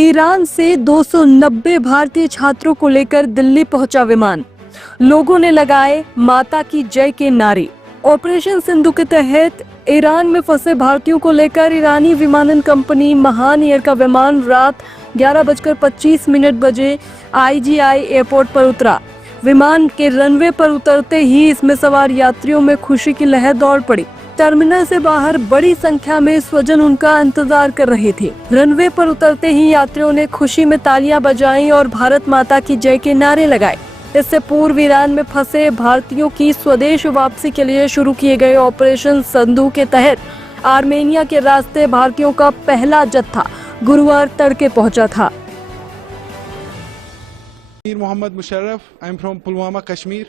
Iran से 290 भारतीय छात्रों को लेकर दिल्ली पहुंचा विमान। लोगों ने लगाए माता की जय के नारे। ऑपरेशन सिंधु के तहत ईरान में फंसे भारतीयों को लेकर ईरानी विमानन कंपनी महान एयर का विमान रात 11:25 बजे IGI एयरपोर्ट पर उतरा। विमान के रनवे पर उतरते ही इसमें सवार यात्रियों में खुशी की लहर दौड़ पड़ी। टर्मिनल से बाहर बड़ी संख्या में स्वजन उनका इंतजार कर रहे थे। रनवे पर उतरते ही यात्रियों ने खुशी में तालियां बजाईं और भारत माता की जय के नारे लगाए। इससे पूर्व ईरान में फंसे भारतीयों की स्वदेश वापसी के लिए शुरू किए गए ऑपरेशन सिंधु के तहत आर्मेनिया के रास्ते भारतीयों का पहला जत्था गुरुवार तड़के पहुंचा था। Mohammad Musharraf, I'm from Pulwama, Kashmir.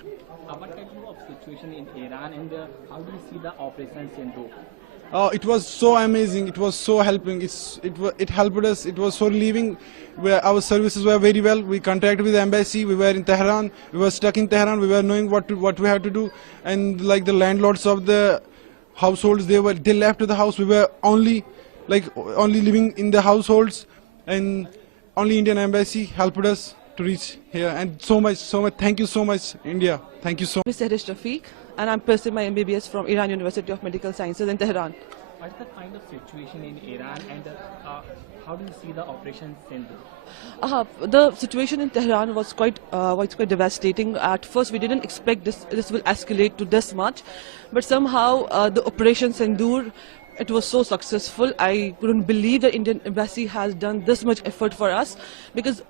What type of situation in Iran and how do you see the operation Sindhu? It was so amazing. It was so helping. It helped us. It was so relieving. Our services were very well. We contacted with the embassy. We were in Tehran. We were stuck in Tehran. We were knowing what we had to do. And like the landlords of the households, they left the house. We were only living in the households, and only Indian embassy helped us to reach here. And so much. Thank you so much, India. Thank you so much. I'm Sehrish Rafiq, and I'm pursuing my MBBS from Iran University of Medical Sciences in Tehran. What is the kind of situation in Iran and how do you see the operation Sindhu? The situation in Tehran was quite devastating. At first, we didn't expect this will escalate to this much, but somehow the operation Sindoor, it was so successful. I couldn't believe the Indian embassy has done this much effort for us, because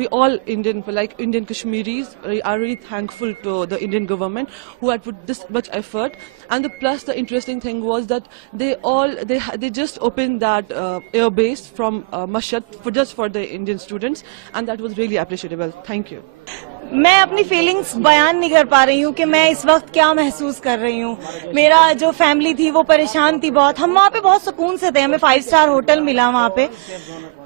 we all Indian, like Indian Kashmiris, are really thankful to the Indian government who had put this much effort. And the interesting thing was that they just opened that air base from Mashhad just for the Indian students, and that was really appreciable. Thank you. मैं अपनी feelings बयान नहीं कर पा रही हूँ कि मैं इस वक्त क्या महसूस कर रही हूँ। मेरा जो फैमिली थी वो परेशान थी बहुत। हम वहाँ पे बहुत सुकून से थे, हमें 5 स्टार होटल मिला वहाँ पे,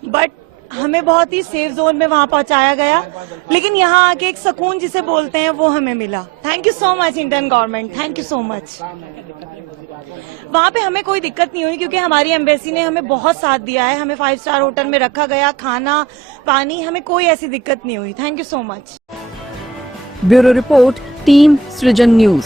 बट हमें बहुत ही सेफ जोन में वहाँ पहुँचाया गया। लेकिन यहाँ आके एक सुकून जिसे बोलते हैं वो हमें मिला। Thank you so much Indian government, thank you so much. वहाँ पे हमें कोई दिक्कत नहीं हुई क्योंकि हमारी एम्बेसी ने हमें बहुत साथ दिया है। हमें 5 स्टार होटल में रखा गया, खाना पानी, हमें कोई ऐसी दिक्कत नहीं हुई। Thank you so much. Bureau report, team सृजन न्यूज।